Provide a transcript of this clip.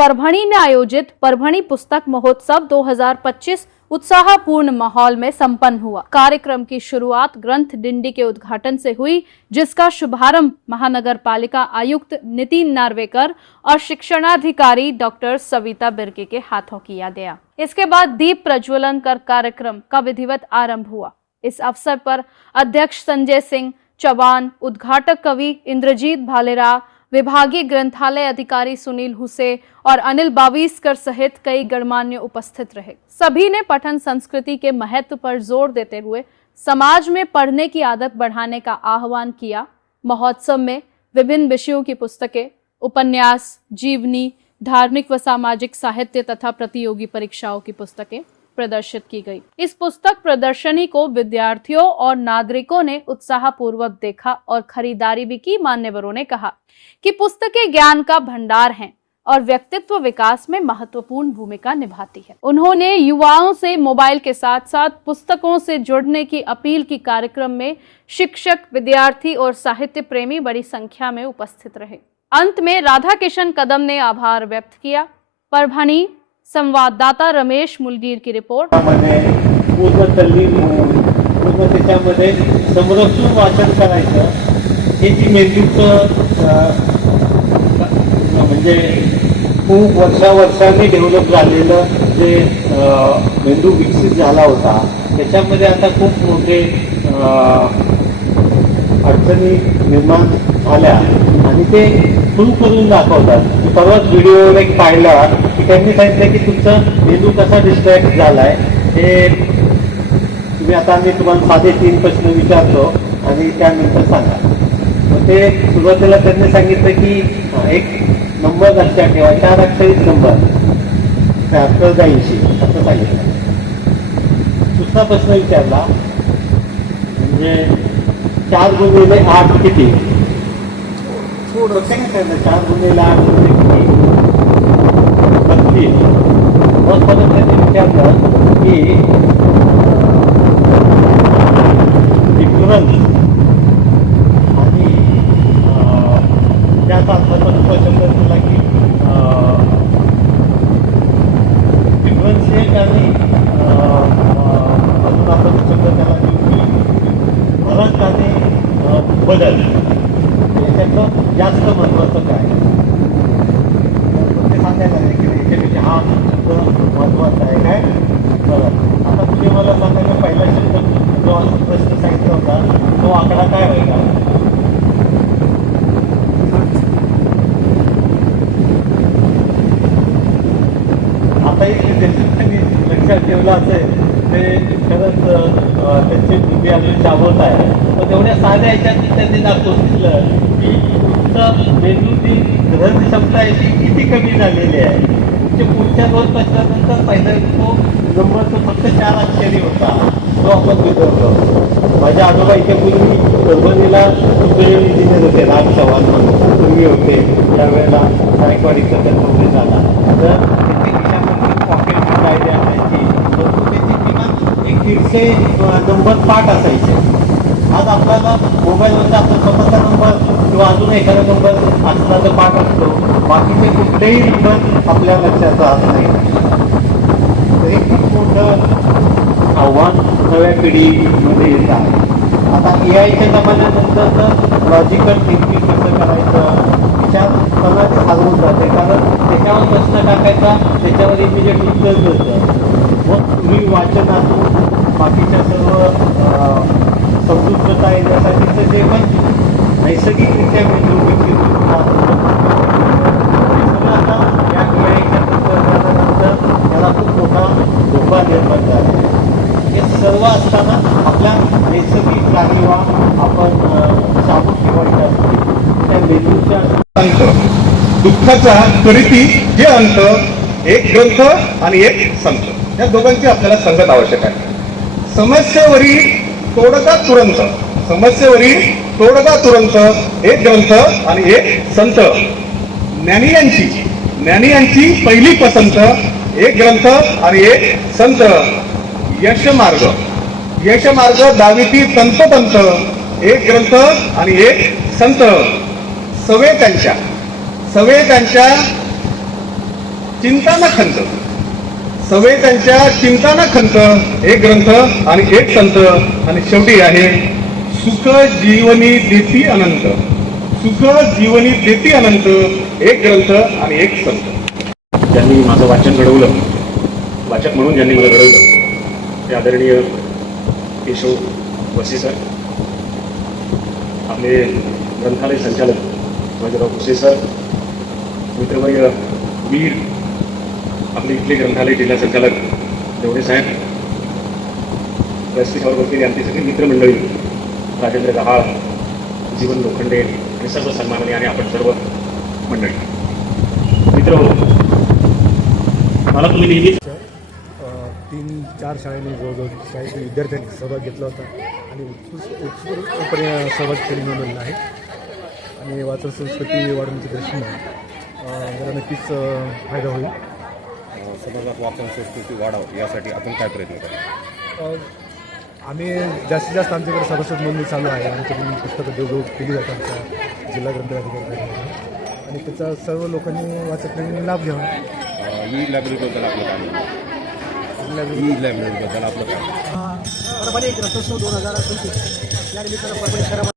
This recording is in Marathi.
परभणी में आयोजित परभणी पुस्तक महोत्सव 2025 उत्साहपूर्ण माहौल में संपन्न हुआ। कार्यक्रम की शुरुआत ग्रंथ डिंडी के उद्घाटन से हुई, जिसका शुभारंभ महानगर पालिका आयुक्त नितिन नार्वेकर और शिक्षणाधिकारी डॉक्टर सविता बिर्की के हाथों किया गया। इसके बाद दीप प्रज्वलन कर कार्यक्रम का विधिवत आरंभ हुआ। इस अवसर पर अध्यक्ष संजय सिंह चौहान, उद्घाटक कवि इंद्रजीत भालेराव, विभागीय ग्रंथालय अधिकारी सुनील हुसे और अनिल बावीस्कर सहित कई गणमान्य उपस्थित रहे। सभी ने पठन संस्कृति के महत्व पर जोर देते हुए समाज में पढ़ने की आदत बढ़ाने का आह्वान किया। महोत्सव में विभिन्न विषयों की पुस्तकें, उपन्यास, जीवनी, धार्मिक व सामाजिक साहित्य तथा प्रतियोगी परीक्षाओं की पुस्तकें प्रदर्शित की गई। इस पुस्तक प्रदर्शनी को विद्यार्थियों और नागरिकों ने उत्साहपूर्वक देखा और खरीदारी भी की। मान्यवरों ने कहा कि पुस्तकें ज्ञान का भंडार हैं और व्यक्तित्व विकास में महत्वपूर्ण भूमिका निभाती है। उन्होंने युवाओं से मोबाइल के साथ साथ पुस्तकों से जुड़ने की अपील की। कार्यक्रम में शिक्षक, विद्यार्थी और साहित्य प्रेमी बड़ी संख्या में उपस्थित रहे। अंत में राधा किशन कदम ने आभार व्यक्त किया। परभणी संवाददाता रमेश मुलगीर की रिपोर्ट। त्याच्यामध्ये समरसून वाचन करायचं हे जी मेंदूचं म्हणजे खूप वर्षांनी डेव्हलप झालेलं जे मेंदू विकसित झाला होता, त्याच्यामध्ये आता खूप मोठे अडचणी निर्माण झाल्या आणि ते सुरू करून दाखवतात. परवाच व्हिडिओ एक पाहिला की त्यांनी सांगितलं की तुमचा मेंदू कसा डिस्ट्रॅक्ट झालाय हे तुम्ही आता मी तुम्हाला साधे 3 प्रश्न विचारतो आणि त्यानंतर सांगा. मग ते सुरुवातीला त्यांनी सांगितलं की एक नंबर लक्षात ठेवा, 4 अक्षरी नंबर 73 असं सांगितलं. दुसरा प्रश्न विचारला म्हणजे 4 गुणिले 8 किती? थोडं सांगितलं 4 गुणिले 8 म्हणजे किती? 32. मग परत त्यांनी विचारलं की डिफरन्स आणि त्याचा अर्थाचा शब्द दिला की डिफरन्शिएट आणि अजून आपण शब्द त्याला की फरक आणि बदल याच्यातलं जास्त महत्त्वाचं काय ते सांगायला नाही की याच्यापेक्षा हा शब्द महत्त्वाचा आहे काय बरं. आता तुम्ही मला सांगायला पहिला शब्द जो प्रश्न सांगितला होता तो आकडा काय होईल? आताही त्यांनी लक्षात ठेवलं असेल ते खरंच त्यांची बुद्धी अजून जागवत आहे. पण तेवढ्या साध्या ह्याच्यात त्यांनी दाखवून दिलं की तुमचं मेंदूची ग्रहण क्षमता आहे ती किती कमी झालेली आहे. तुमच्या पुढच्या 2 प्रश्नानंतर पहिला तो नंबर तो फक्त 4 अक्षरी होता, तो आपण विचारतो. माझ्या आजोबा इथे पूर्वी परभणीला सुपरियर इंजिनियर होते, राम चव्हाण म्हणून पूर्वी होते. त्यावेळेला गायकवाडीचा जन्म झाला तर त्याची खिशामध्ये पॉकेट कायदे असायची, परंतु त्याची किमान 150 नंबर पाठ असायचे. आज आपल्याला मोबाईलवरचा आपला स्वतःचा नंबर किंवा अजून एखादा नंबर असला तर पाठ असतो, बाकीचे कुठलेही नंबर आपल्या लक्षात राहत नाही. तरी खूप मोठं आव्हान नव्या पिढीमध्ये येत आहे. आता AIच्या जमान्यानंतर तर लॉजिकल थिंकिंग कसं करायचं विचार सगळ्यात हरवून जाते, कारण त्याच्यावर प्रश्न टाकायचा, त्याच्यावर इमिजिएट उत्तर मिळतं. मग तुम्ही वाचनातून बाकीच्या सर्व समृद्धता येण्यासाठीचं जे पण नैसर्गिकरित्या मेंदू विकसित होतात आता या AIच्या तंत्रज्ञानानंतर त्याला खूप मोठा धोका निर्माण झाला आहे. हे सर्व असताना आपल्या नैसर्गिक जाणीवा आपण साबूत ठेवायच्या असतील त्या मेंदूच्या अंत दुःखाचा त्वरिती हे अंत, एक ग्रंथ आणि एक संत, या दोघांची आपल्याला संगत आवश्यक आहे. समस्येवरील तोडगा तुरंत, समस्येवरील तोडगा तुरंत, एक ग्रंथ आणि एक संत. ज्ञानियांची पहिली पसंत, एक ग्रंथ आणि एक संत. यशमार्ग दाविती तंतोतंत, एक ग्रंथ आणि एक संत. सवेत्यांच्या चिंता न खंत, सवे त्यांच्या चिंता न खंत, एक ग्रंथ आणि एक संत, आणि शेवटी आहे सुख जीवनी देती अनंत, सुख जीवनी देती अनंत, एक ग्रंथ आणि एक संत. ज्यांनी माझं वाचन घडवलं, वाचक म्हणून ज्यांनी मला घडवलं, ते आदरणीय केशव वसे सर, आपले ग्रंथालय संचालक शिवाजीराव भुसे सर, मित्रवर्य वीर, आपले इथले ग्रंथालय जिल्हा संचालक देवडे साहेब, व्यासपीठावर बसलेली आमची सगळी मित्रमंडळी, राजेंद्र गहाळ, जीवन लोखंडे आणि सर्व सन्माननीय आणि आपण सर्व मंडळी. मित्र, मला तुम्ही नेहमीच 3-4 शाळेने जवळजवळ शाळेतील विद्यार्थ्यांनी सहभाग घेतला होता आणि उत्स्फूर्तपणे सहभाग त्यांनी नोंदवलेला आहे. आणि वाचन संस्कृती वाढवण्याच्या दृष्टीने जरा नक्कीच फायदा होईल. समाजात वाचन संस्कृती वाढावं यासाठी आपण काय प्रयत्न करू? आम्ही जास्तीत जास्त आमच्याकडे सभासद नोंदणी चालू आहे. आमच्याकडून पुस्तकं देवघेव केली जातात आमच्या जिल्हा ग्रंथालयाधिकारी आणि त्याचा सर्व लोकांनी वाचकांनी लाभ घ्यावा. ई लायब्ररीबद्दल आपलं काय? ई लायब्ररीबद्दल आपलं काय? परभणी ग्रंथोत्सव 2025 या निमित्तानं परभणी शहरामध्ये